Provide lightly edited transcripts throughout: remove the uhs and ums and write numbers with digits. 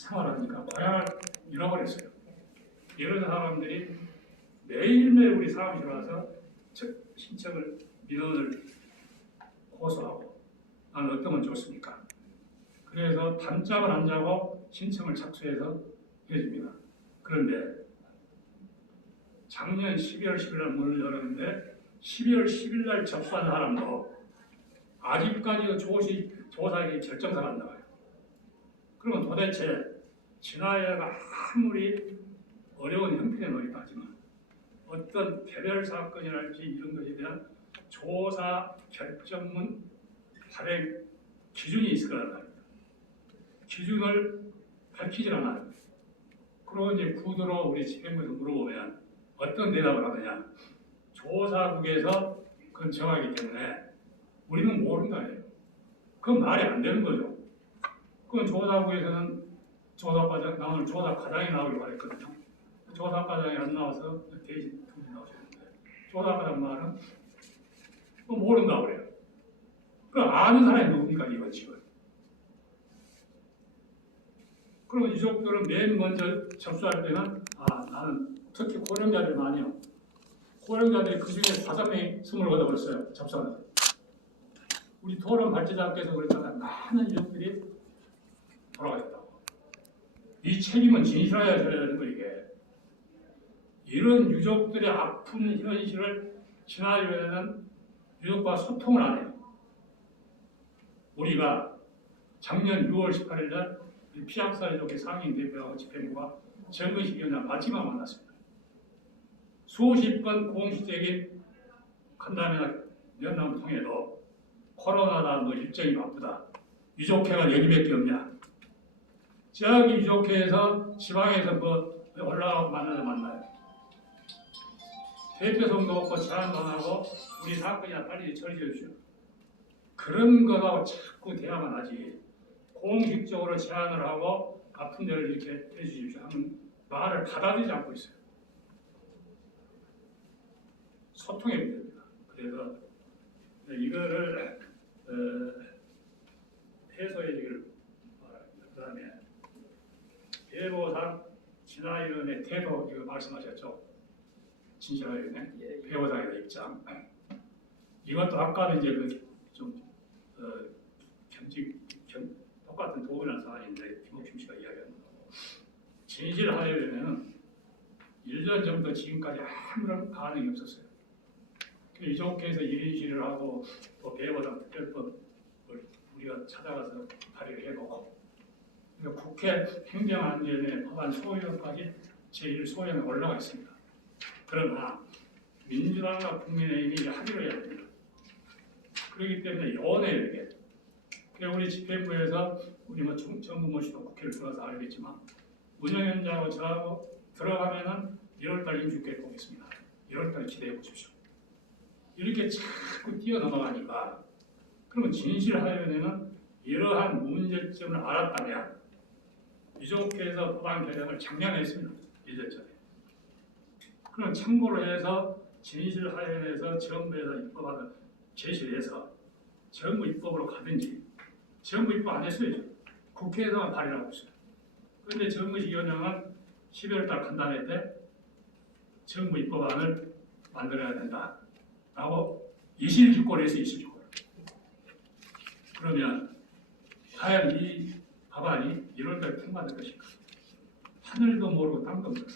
생활하니까 고향을 잃어버렸어요. 이런 사람들이 매일매일 우리 사무실 와서 신청을 민원을 고소하고 나는 어떤 건 좋습니까? 그래서 밤잠을 안 자고 신청을 착수해서 해줍니다. 그런데 작년 12월 10일 날 문을 열었는데 12월 10일 날 접수한 사람도 아직까지 조사의 결정사가 안 나와요. 그러면 도대체 진화여가 아무리 어려운 형편의 놀이까지만 어떤 개별 사건이랄지 이런 것에 대한 조사 결정문 발행 기준이 있을 거란 말입니다. 기준을 밝히질 않아요. 그리고 이제 구두로 우리 집행부에서 물어보면 어떤 대답을 하느냐. 조사국에서 그건 정하기 때문에 우리는 모른다예요. 그건 말이 안 되는 거죠. 그건 조사국에서는 조사과장, 나 오늘 조사과장이 나오기로 했거든요. 조사과장이 안 나와서 대신 분이 나오셨는데 조사과장 말은 또 모른다고 그래요. 그 아는 사람이 누굽니까 이건 지금. 그러면 유족들은 맨 먼저 접수할 때는 나는 특히 고령자들 많이요. 고령자들이 그 중에 5명이 승을 얻어버렸어요. 접수하는. 우리 토론 발제자께서 그랬잖아요. 많은 유족들이 돌아가셨다고. 이 책임은 진실해야 되는 거 이게. 이런 유족들의 아픈 현실을 진화위원회는 유족과 소통을 안 해요. 우리가 작년 6월 18일 날 피학사 유족의 상임 대표하고 집행부가 정근식 위원장 마지막 만났습니다. 수십 번 공식적인 간담회나 면담을 통해도 코로나다 뭐 일정이 바쁘다. 유족회가 여기밖에 없냐. 저기 유족회에서 지방에서 뭐 올라가고 만나요. 대표성도 없고 제안도 안 하고 우리 사건이나 빨리 처리해 주십시오. 그런 거하고 자꾸 대화만 하지. 공식적으로 제안을 하고 아픈 데를 이렇게 해주십시오 하는 말을 받아들이지 않고 있어요. 소통의 문제입니다. 그래서 이거를 해소해주기를 바랍니다. 그 다음에 배보상 진화위원회 태도 이거 말씀하셨죠? 진실화위원회 배보상의 입장. 이것도 아까는 이제 똑같은 도움이라는 사안인데 김옥춘 씨가 이야기하는 거고 진실화위원회는 1년 정도 지금까지 아무런 반응이 없었어요. 유족회에서 1인실을 하고 또 배보상 특별법 우리가 찾아가서 발의를 해놓고 국회 행정안전위 법안 소위원까지 제1소위원에 올라가 있습니다. 그러나 민주당과 국민의힘이 합의를 해야 됩니다. 그렇기 때문에 요원해요 이게. 우리 집행부에서 우리 뭐 정부모 씨도 국회를 들어가서 알겠지만 운영위원장하고 저하고 들어가면은 1월달 임시국회 보겠습니다. 1월달 기대해 보십시오. 이렇게 자꾸 뛰어넘어가니까 그러면 진실화위원회는 이러한 문제점을 알았다면 유족회에서 법안 개정을 작년에 했습니다. 1년 전에. 그럼 참고로 해서 진실화위원회에서 정부에서 입법안을 제시를 해서 정부 입법으로 가든지 정부 입법 안 했어요. 국회에서만 발의를 하고 있어요. 그런데 정근식 위원장은 12월달 간담회 때 정부 입법안을 만들어야 된다라고 이실직고를 해서 이실직고를. 그러면 과연 이 법안이 1월달에 통과될 것인가? 하늘도 모르고 땅도 모르고.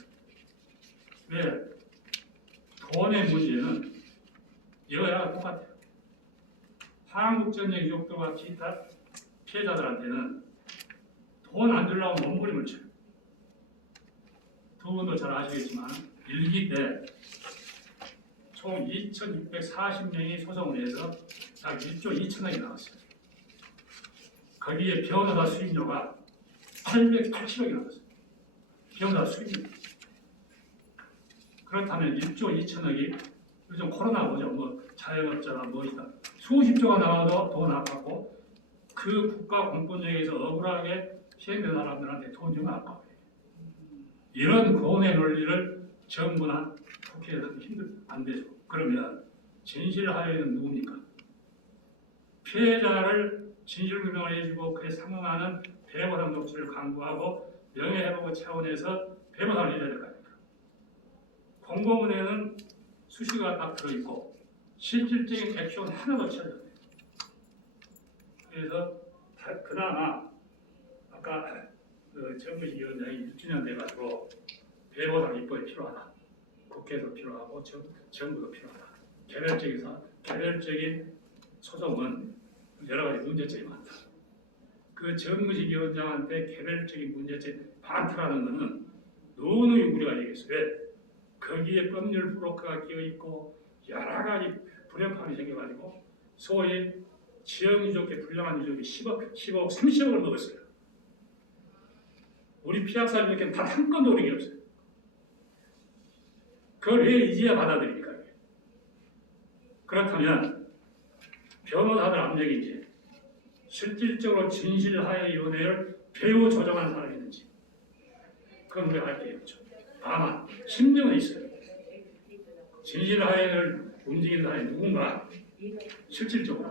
왜? 돈의 문제는 여야가 똑같아요. 한국전쟁 유족들과 기타 피해자들한테는 돈 안 주려고 몸부림을 쳐요. 두 분도 잘 아시겠지만 1기 때 총 2,640명이 소송을 해서 약 1조 2천억이 나왔어요. 거기에 변호사 수임료가 880억이 나왔어요. 변호사 수임료. 그렇다면 1조 2천억이 요즘 코로나 뭐죠? 뭐 자영업자나 뭐이다. 수십조가 나와도 돈 아깝고 그 국가 공권력에서 억울하게 피해된 사람들한테 돈 주면 아까워요. 이런 돈의 논리를 정부나 국회에서 하기 안 되죠. 그러면 진실화위원회는 누굽니까? 피해자를 진실규명을 해주고 그에 상응하는 배보상 녹취를 강구하고 명예회복 차원에서 배보상을 해야 될 거 아닙니까? 공고문에는 수식어가 딱 들어있고 실질적인 액션은 하나도 취하지 않아요. 그래서 그나마 아까 정무식 위원장이 6주년 돼가지고 배보상 입법이 필요하다. 국회에서 필요하고 정부도 필요하다. 개별적인 소송은 여러 가지 문제점이 많다. 그 정무식 위원장한테 개별적인 문제점 반트라는 것은 누누이 우리가 얘기했어요. 왜? 거기에 법률 브로커가 끼어 있고 여러 가지 불협화음이 생겨가지고 소위 지역 유족계 불량한 유족이 10억, 30억을 먹었어요. 우리 피약사 유족계는 단 한 건도 오른 게 없어요. 그걸 왜 이제야 받아들입니까? 그렇다면 변호사들 압력인지 실질적으로 진실화해위원회를 배후 조정하는 사람이 있는지 그건 우리가 알 게 없죠. 다만 심정은 있어요. 진실화해를 움직이는 사람이 누군가 실질적으로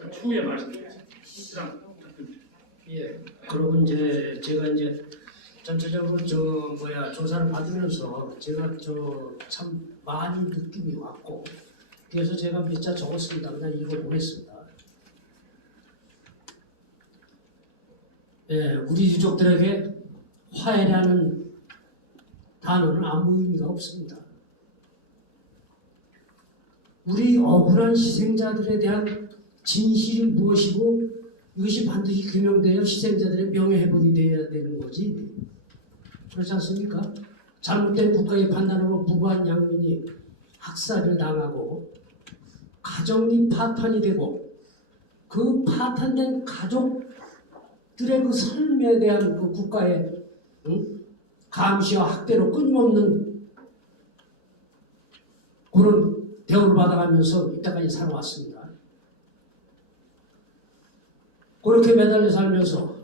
그 추후에 말씀드리겠습니다. 예. 그리고 이제 제가 이제 전체적으로 조사를 받으면서 제가 참 많이 느낌이 왔고 그래서 제가 몇 자 적었습니다. 그냥 읽어보겠습니다. 예, 우리 유족들에게 화해라는 단어는 아무 의미가 없습니다. 우리 억울한 희생자들에 대한 진실이 무엇이고 이것이 반드시 규명되어 희생자들의 명예회복이 되어야 되는 거지. 그렇지 않습니까? 잘못된 국가의 판단으로 무고한 양민이 학살을 당하고 가정이 파탄이 되고 그 파탄된 가족들의 그 삶에 대한 그 국가의 감시와 학대로 끊임없는 그런 대우를 받아가면서 이때까지 살아왔습니다. 그렇게 매달려 살면서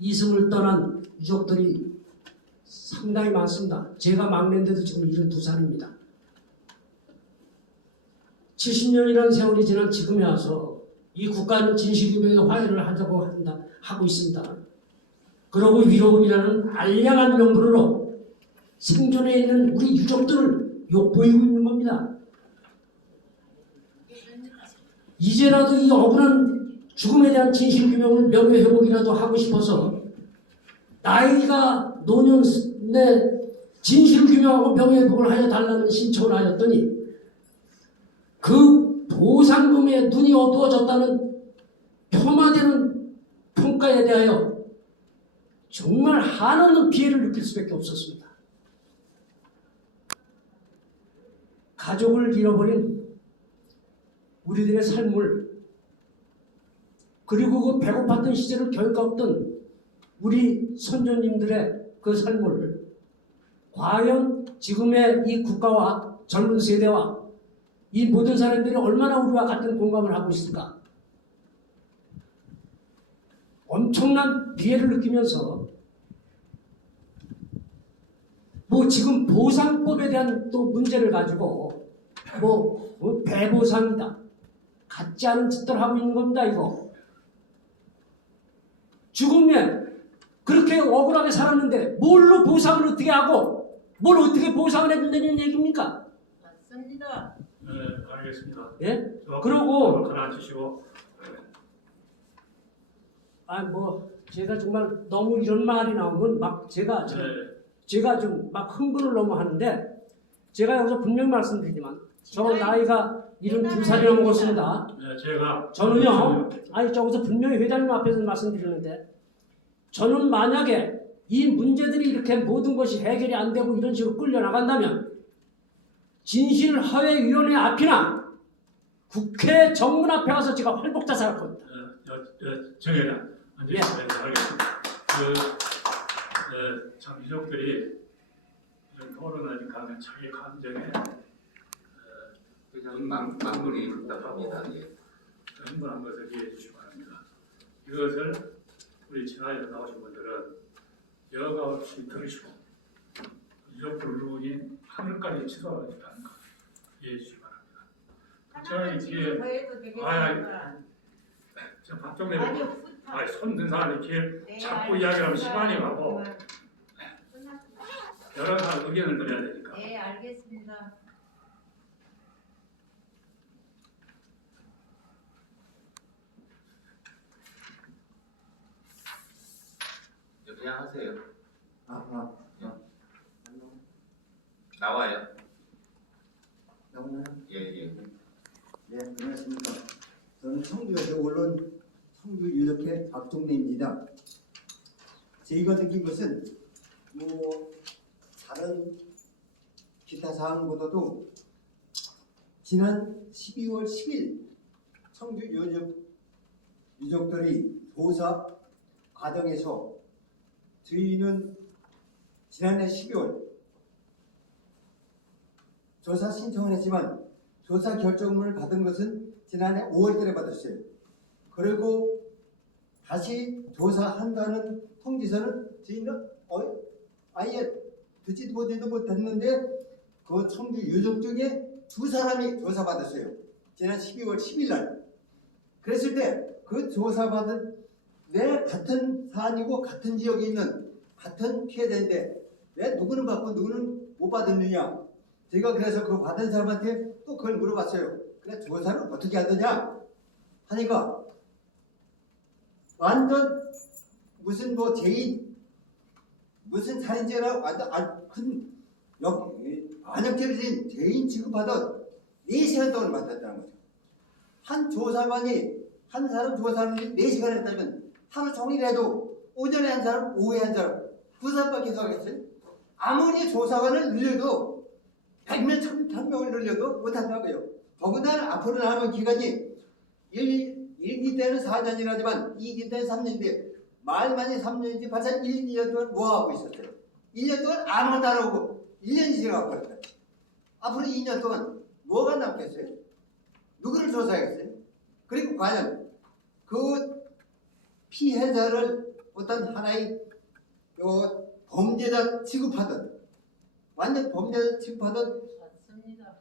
이승을 떠난 유족들이 상당히 많습니다. 제가 막내인데도 지금 72살입니다. 70년이라는 세월이 지난 지금에 와서 이 국가는 진실규명의 화해를 하고 있습니다. 그러고 위로금이라는 알량한 명분으로 생존해 있는 우리 유족들을 욕보이고 있는 겁니다. 이제라도 이 억울한 죽음에 대한 진실규명을 명예회복이라도 하고 싶어서 나이가 노년에 진실규명하고 명예회복을 하여 달라는 신청을 하였더니 그 보상금에 눈이 어두워졌다는 폄하되는 평가에 대하여 정말 한없는 피해를 느낄 수밖에 없었습니다. 가족을 잃어버린 우리들의 삶을 그리고 그 배고팠던 시절을 겪었던 우리 선조님들의 그 삶을 과연 지금의 이 국가와 젊은 세대와 이 모든 사람들이 얼마나 우리와 같은 공감을 하고 있을까? 엄청난 피해를 느끼면서 지금 보상법에 대한 또 문제를 가지고 배보상이다. 같지 않은 짓들 하고 있는 겁니다. 이거. 죽으면 그렇게 억울하게 살았는데 뭘로 보상을 어떻게 하고 뭘 어떻게 보상을 해준다는 얘기입니까? 맞습니다. 네, 알겠습니다. 예? 그러고 가라앉히시고. 제가 정말 너무 이런 말이 나오면 제가 좀 막 흥분을 너무 하는데 제가 여기서 분명히 말씀드리지만 저 나이가 72살이나 먹었습니다. 네, 제가 저는요, 저기서 분명히 회장님 앞에서 말씀드리는데 저는 만약에 이 문제들이 이렇게 모든 것이 해결이 안 되고 이런 식으로 끌려나간다면 진실화해위원회 앞이나 국회 정문 앞에 가서 제가 활복자살할 겁니다. 정혜라. 예. 알겠습니다. 참 유족들이 이런 토론을 가면 자기 감정에 그냥 망론이 답답합니다. 예. 흥분한 것을 이해해 주시기 바랍니다. 이것을 우리 지나에 나오신 분들은 여과 없이 들으시고 유족들 울분이 하늘까지 치솟아가지고 하는 것 이해해 주시기 바랍니다. 저는 뒤에 더 해도 되겠습니까? 저 박정래 아니, 아니 손든 사람이 이렇게 네, 자꾸 알겠습니다. 이야기를 하면 시간이 가고 끝났습니다. 여러 사람 의견을 들어야 되니까. 네, 알겠습니다. 그냥 하세요. 아, 나와요. 나오나요? 예. 네, 안녕하십니까. 저는 청주에서 언론 청주유력회 박종래입니다. 저희가 느낀 것은 다른 기타 사항보다도 지난 12월 10일 청주 유족들이 조사 과정에서 저희는 지난해 12월 조사 신청을 했지만 조사 결정문을 받은 것은 지난해 5월달에 받았어요. 그리고 다시 조사한다는 통지서는 저희는 아예 듣지도 보지도 못했는데 그 청주 유족 중에 2사람이 조사받았어요. 지난 12월 10일 날. 그랬을 때 그 조사받은 왜 같은 사안이고 같은 지역에 있는 같은 피해자인데 왜 누구는 받고 누구는 못 받았느냐. 제가 그래서 그 받은 사람한테 또 그걸 물어봤어요. 그래 조사를 어떻게 하느냐 하니까 완전 무슨 죄인 무슨 살인죄라 완전 큰 안역죄를 지은 죄인 취급하던 4시간 동안 맡았다는 거죠. 한 조사관이 한 사람 조사하는데 4시간 했다면 하루 종일 해도 오전에 한 사람 오후에 한 사람 그 사람밖에 더 하겠어요? 아무리 조사관을 늘려도 100명, 1000명을 늘려도 못한다고요. 더군다나 앞으로 남은 기간이 1기 때는 4년이라지만 2기 때는 3년인데 말만이 3년이지 벌써 1, 2년 동안 뭐하고 있었어요? 1년 동안 아무것도 안 하고 1년이 지나가버렸다. 앞으로 2년 동안 뭐가 남겠어요? 누구를 조사하겠어요? 그리고 과연 그 피해자를 어떤 하나의 범죄자 취급하던 완전 범죄자 취급하던 맞습니다.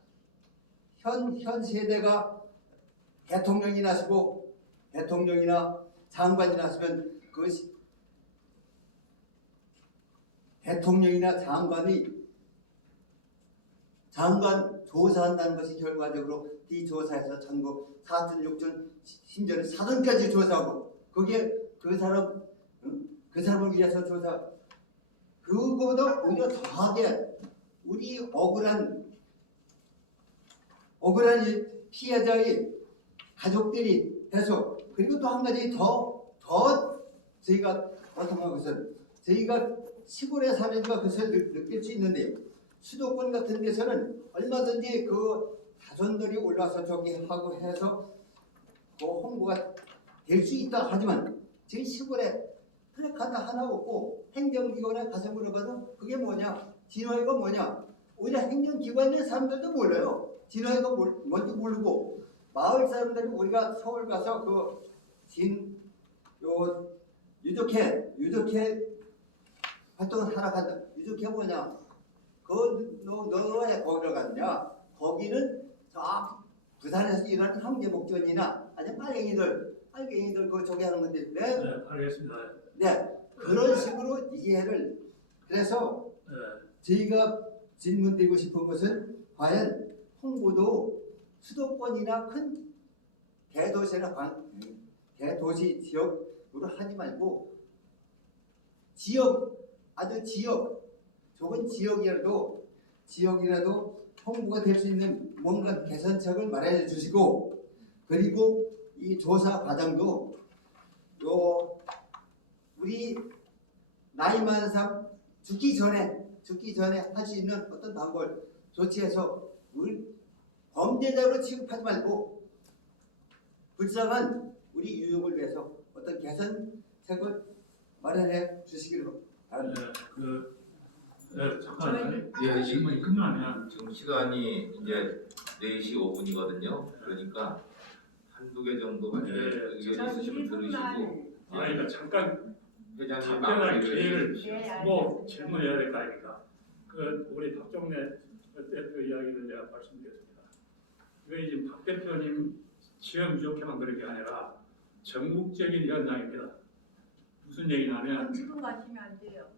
현 세대가 대통령이 나시고 대통령이나 장관이 나시면 그것이 대통령이나 장관 조사한다는 것이 결과적으로 이 조사에서 전국 4천, 6천, 심지어는 4천까지 조사하고 그게 그 사람을 위해서 조사 그거보다 오히려 더하게 우리 억울한 피해자의 가족들이 해서 그리고 또 한 가지 더 저희가 고통한 것은 저희가 시골에 사니까 그것을 느낄 수 있는데요. 수도권 같은 데서는 얼마든지 그 자손들이 올라서 저기 하고 해서 뭐 홍보가 될 수 있다 하지만 저희 시골에 플래카드 하나 없고 행정기관에 가서 물어봐도 그게 뭐냐 진화가 뭐냐 오히려 행정기관의 사람들도 몰라요. 진화가 뭔지 모르고 마을 사람들이 우리가 서울 가서 유족회 활동을 하러 간다. 유족회 뭐냐? 너왜 거기를 갔냐? 거기는 저 부산에서 일하는 형제목전이나 아니면 빨갱이들 그 저기 하는 건데 네, 알겠습니다. 네, 그런 식으로 이해를 그래서 네. 저희가 질문드리고 싶은 것은 과연 홍보도 수도권이나 큰 대도시나 대도시 지역으로 하지 말고 좁은 지역이라도 홍보가 될 수 있는 뭔가 개선책을 마련해 주시고 그리고 이 조사 과정도 우리 나이 많은 사람 죽기 전에 할 수 있는 어떤 방법을 조치해서 우리 범죄자로 취급하지 말고 불쌍한 우리 유족을 위해서 어떤 개선책을 마련해 주시기를 바랍니다. 잠깐 예, 질문이 끝나면 지금 시간이 이제 4시 5분이거든요. 그러니까 한두 개 정도만 네. 의견 있으시면 들으시고 아니 잠깐 회장님 답변할 마무리를 기회를 해주시죠. 주고 질문해야 될 거 아닙니까? 우리 박종래 대표 이야기를 제가 말씀드리겠습니다. 왜 지금 박 대표님 지역 유족회만 그런 게 아니라 전국적인 현상입니다. 무슨 얘기냐면 지금 가시면 안 돼요.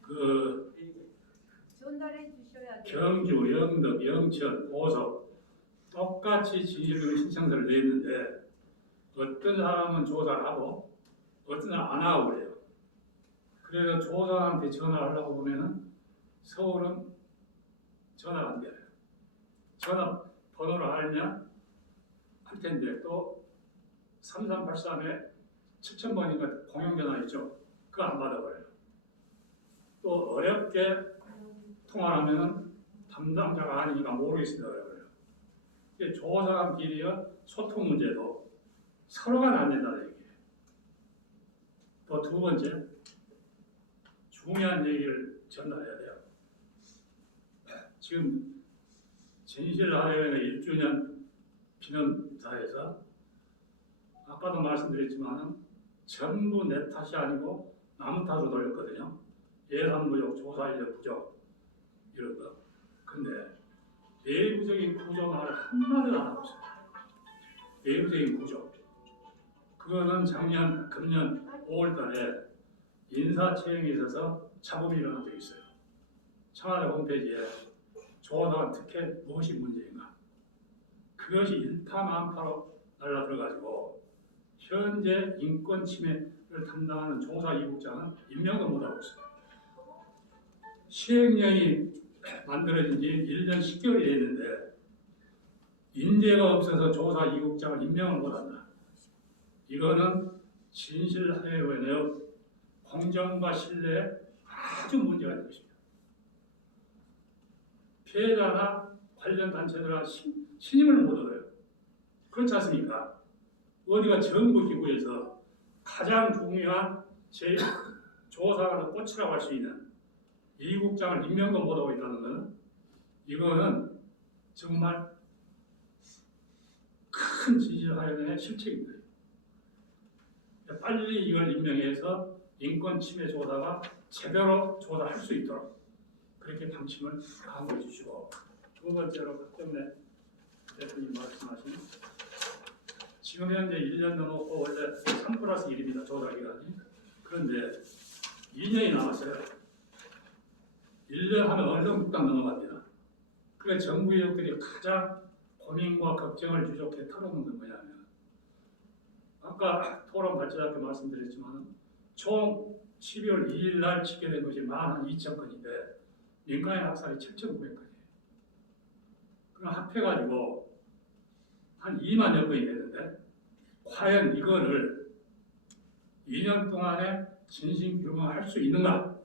그 전달해 주셔야 돼요. 경주, 영덕, 영천, 보석 똑같이 진실규명 신청서를 냈는데 어떤 사람은 조사를 하고 어떤 사람은 안 하고 그래요. 그래서 조사한테 전화하려고 보면은 서울은 전화가 안 돼요. 전화 번호를 알면 할 텐데 또 3383에 7000번인가 공용전화 있죠. 그거 안 받아버려요. 또 어렵게 통화를 하면은 담당자가 아니니까 모르겠습니다. 그래요. 조사관끼리의 소통 문제도 서로가 안 된다는 얘기예요. 또 두 번째, 중요한 얘기를 전달해야 돼요. 지금 진실하회의 1주년 기념사에서 아까도 말씀드렸지만 전부 내 탓이 아니고 남 탓으로 돌렸거든요. 예산부족, 조사인력 부족 이런 거. 근데 내부적인 구조 말을 한마디도 안 하고 있어요. 내부적인 구조. 그거는 금년 5월달에 인사채용에 있어서 잡음이 일어난 적이 있어요. 청와대 홈페이지에 조사관 특혜 무엇이 문제인가. 그것이 일파만파로 날라들어가지고 현재 인권 침해를 담당하는 조사 2국장은 임명도 못하고 있어요. 시행령이 만들어진 지 1년 10개월이 됐는데 인재가 없어서 조사 2국장을 임명을 못한다. 이거는 진실하회의 공정과 신뢰에 아주 문제가 있는 것입니다. 피해자나 관련 단체들은 신임을 못 얻어요. 그렇지 않습니까? 어디가 정부기구에서 가장 중요한 조사관의 꽃이라고 할 수 있는 이 국장을 임명도 못하고 있다는 것은 이거는 정말 큰 진실하회의 실책입니다. 빨리 이걸 임명해서 인권 침해 조사가 제대로 조사할 수 있도록 그렇게 방침을 강구해 주시고, 두 번째로 박정래 대표님 말씀하신 지금 현재 1년 넘었고 원래 3+1입니다. 조사 기간이. 그런데 2년이 남았어요. 1년 하면 얼른 국당 넘어갑니다. 그래서 정부 인력들이 가장 고민과 걱정을 주적해 털어놓는 건 뭐냐면 아까 토론 발제자께 말씀드렸지만 총 12월 2일 날 집계된 것이 12,000건인데 민간인 학살이 7,900건이에요. 그럼 합해가지고 한 2만여 건이 되는데 과연 이거를 2년 동안에 진실규명할 수 있는가?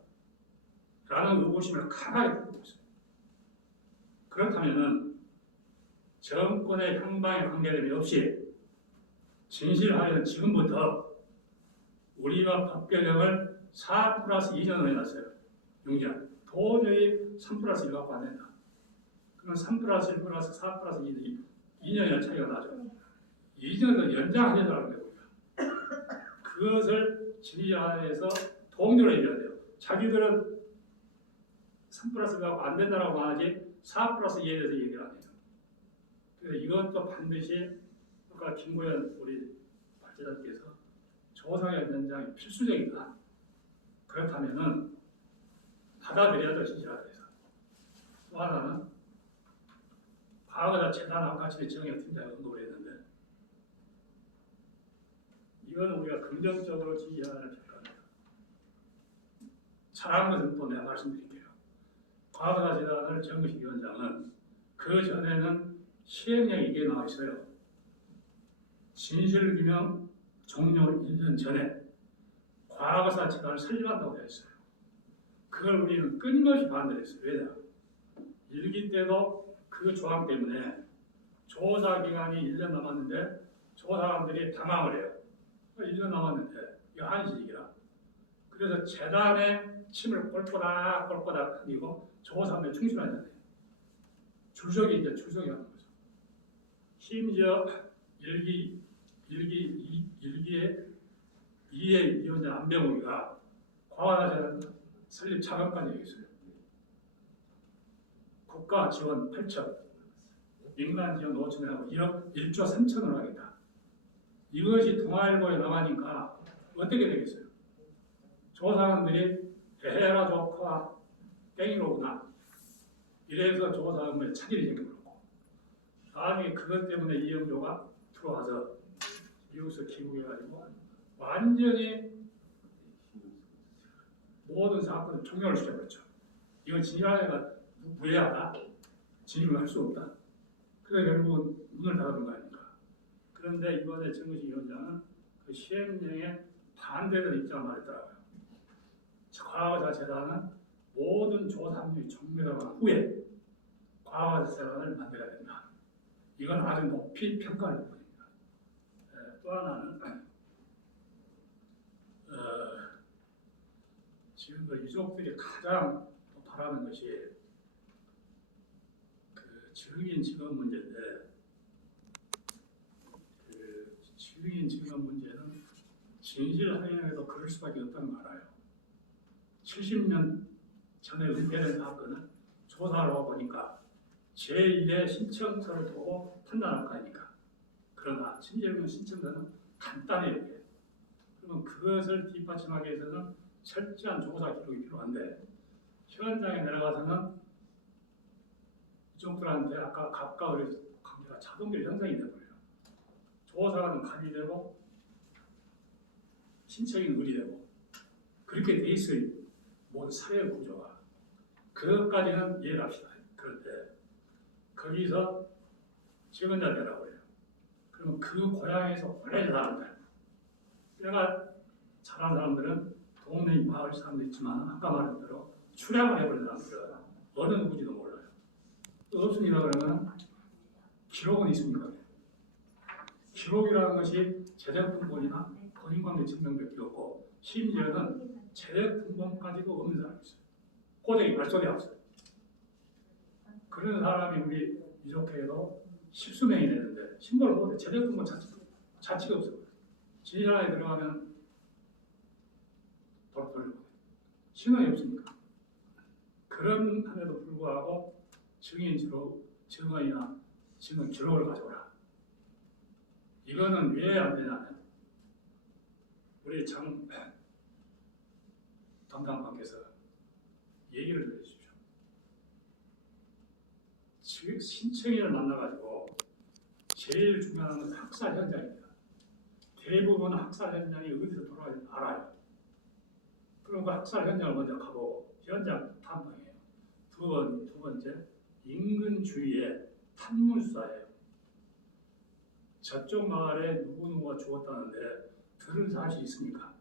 라는 의구심을 강하게 갖고 있어요. 그렇다면 정권의 향방에 관계됨이 없이 진실하여는 지금부터 우리가 법 개정을 4+2년으로 해놨어요. 6년. 도저히 3+1 갖고 안 된다. 그러면 3+1 플러스 4+2는 2년의 차이가 나죠. 2년을 연장하려고 합니다. 그것을 진실하에서 동조를 해줘야 돼요. 자기들은 3+1 갖고 안 된다라고 하지 4+2에 대해서 얘기를 안 해요. 그래서 이것도 반드시 아까 김고현 우리 발제자께서 조사의 연장이 필수적이다. 그렇다면은 받아들여야죠. 진실하에서. 또 하나는 과거다 재단 아까치의 정의 팀장이 언급을 했는데 이건 우리가 긍정적으로 지지하는 평가입니다. 잘한 것은 또 내가 말씀드릴게요. 과거다 재단을 정식 위원장은 그 전에는 시행령이 이게 나와 있어요. 진실규명 종료 1년 전에 과거사 재단을 설립한다고 되어 있어요. 그걸 우리는 끊임없이 반대를 했어요. 왜냐? 일기 때도 그 조항 때문에 조사 기간이 1년 남았는데 조사관들이 당황을 해요. 1년 남았는데 이거 한시직이라. 그래서 재단의 침을 꼴꼬닥 하고 조사하면 충실하잖아요. 줄석이 이제 줄석이 하는 거죠. 심지어 일기에 이해 위원장 안병욱이가 과거사재단 설립 자금까지 있어요. 국가 지원 8천, 민간 지원 5천을 하고 1조 3천을 하겠다. 이것이 동아일보에 나가니까 어떻게 되겠어요? 조사관들이 에라 조카 땡이로구나. 이래서 조사관의 차질이 생겨버렸고 나중에 그것 때문에 이영조가 들어와서 미국에서 귀국해가지고 완전히 모든 사건을 종결을 시켜버렸죠. 이건 진실하게가 무해하다. 진실을 할 수 없다. 그래서 결국은 문을 닫아둔 거 아닙니까? 그런데 이번에 정의식 위원장은 그 시행령에 반대되는 입장을 말했더라고요. 과거사재단은 모든 조사 합력이 종료되고 후에 과거사재단을 만들어야 된다. 이건 아주 높이 평가할 부분입니다. 또 하나는 지금 그 유족들이 가장 바라는 것이 그 증인 직업 문제인데 그 증인 직업 문제는 진실하려고 그럴 수밖에 없다는 걸 알아요. 70년 전에 은폐된 사건은 조사를 해보니까 제1의 신청서를 보고 판단할 거 아닙니까? 그러나 진실명 신청서는 간단해요. 그러면 그것을 뒷받침하기 위해서는 철저한 조사 기록이 필요한데 현장에 내려가서는 이쪽들한테 아까 가까운 관계가 자동적으로 형성이 되버려요. 조사관은 간이 되고 신청인 을이 되고 그렇게 돼 있어요. 모든 사회 구조가. 그것까지는 이해를 합시다. 그런데 거기서 증언자 되라고 해요. 그러면 그 고향에서 오래 사람들 내가 잘하는 사람들은 동네 마을 사람도 있지만 아까 말한 대로 출향을 해버린 사람들은 어느 누구지도 몰라요. 또 없습니다 그러면 기록은 있습니까? 기록이라는 것이 재력분본이나 본인관계 증명밖에 없고 심지어는 재력분본까지도 없는 사람이 있어요. 고생이 발소리 없어요. 그런 사람이 우리 유족회에도 십수명이 되는데 신고를 못해. 재력분본 자체가 없어요. 진실하게 들어가면 돌려보내요. 신원이 없으니까. 그런 한에도 불구하고 증언이나 증언 기록을 가져오라. 이거는 왜 안 되냐면 우리 장 담당관께서 얘기를 들려주십시오. 신청인을 만나가지고 제일 중요한 건 학살 현장입니다. 대부분 학살 현장이 어디서 돌아가는지 알아요. 그럼 그 학살 현장을 먼저 가보고 현장 탐방이에요. 두 번째 인근 주위에 탐문 수사예요. 저쪽 마을에 누구누구가 죽었다는데 들은 사실이 있습니까?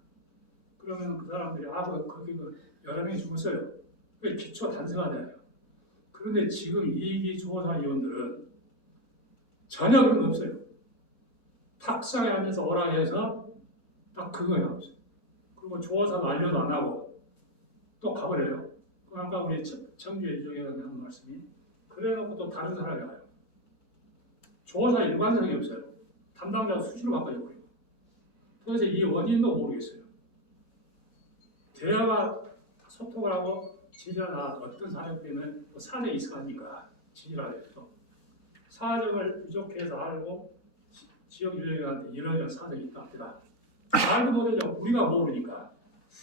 그러면 그 사람들이 거기 여러 명이 죽었어요. 그게 기초 단서가 돼요. 그런데 지금 이기 조사위원들은 전혀 그런 거 없어요. 탁상에 앉아서 오라 해서 딱 그거야 없어요. 그리고 조사도 알려도 안 하고 또 가버려요. 아까 우리 청주의 유족에 대한 말씀이 그래놓고 또 다른 사람이 와요. 조사 일관성이 없어요. 담당자 수시로 바꿔줘버리고 도대체 이 원인도 모르겠어요. 대화가 소통을 하고 진실하나 어떤 사정 때문에 뭐 사정이 있을 거 아닙니까? 진실하게 해서 사정을 유족해서 알고 지역 유족한테 이런 사정이 있다 합니다. 말도 못하죠. 우리가 모르니까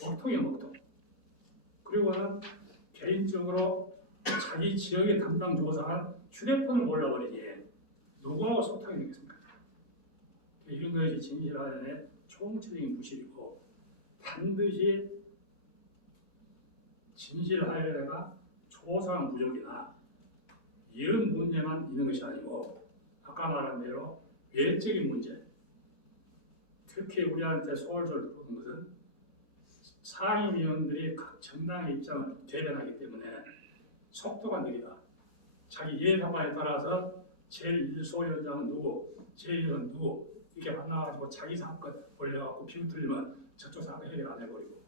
먹통이에요. 먹통. 그리고는 개인적으로 자기 지역의 담당 조사관 휴대폰을 몰라버리니 누구하고 소통이 되겠습니까? 이런 것이 진실하는 총체적인 부실이고 반드시 진실하려다가 조사관 부족이나 이런 문제만 있는 것이 아니고 아까 말한 대로 외적인 문제 특히 우리한테 소홀소홀 들어오는 것은 상임위원들이 각 정당의 입장을 대변하기 때문에 속도가 느리다. 자기 예상에 따라서 제1소위원장은 누구, 제1은 누구 이렇게 만나가지고 자기 사건 올려갖고 비웃들리면 저쪽 사건 해결 안 해버리고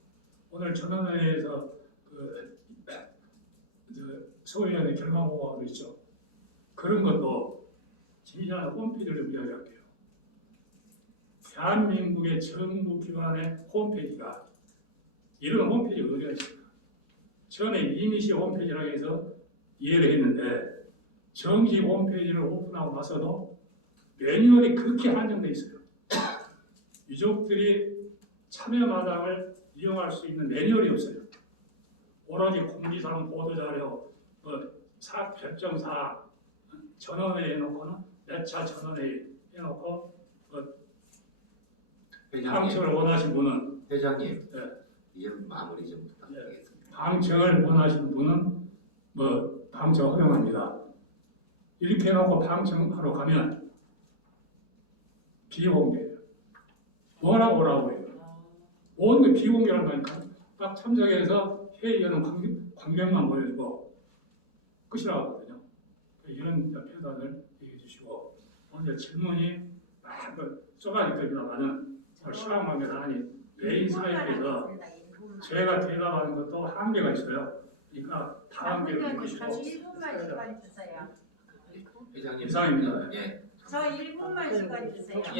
오늘 전원회의에서 소위원회 결과 보고가 있죠. 그런 것도 진실한 홈페이지를 이야기할게요. 대한민국의 정부 기관의 홈페이지가 이런 홈페이지가 어디가 있습니까? 전에 이미시 홈페이지라고 해서 이해를 했는데 정식 홈페이지를 오픈하고 나서도 매뉴얼이 그렇게 한정되어 있어요. 유족들이 참여마당을 이용할 수 있는 매뉴얼이 없어요. 오로지 공지사항 보도자료, 사 결정사 전원회의 해놓고는 몇 차 전원회의 해놓고 방청을 원하신 분은 회장님, 네. 이제 마무리 좀 부탁드리겠습니다. 방청을 원하시는 분은 방청 허용합니다. 이렇게 해놓고 방청하러 가면 비공개예요. 뭐라고 오라고 해요. 모든 게 비공개란 거니까 딱 참석해서 회의하는 관객만 보여주고 끝이라고 하거든요. 이런 편단을 얘기해 주시고 오늘 질문이 막 쏟아지더니만은 시간 관계상 하니 메인 사이트에서 제가 대답하는 것도 한계가 있어요. 그러니까 다음 기회에 장군님 보시고 저 1분만 시간 주세요. 회장님, 이상입니다. 예. 저 1분만 시간 주세요.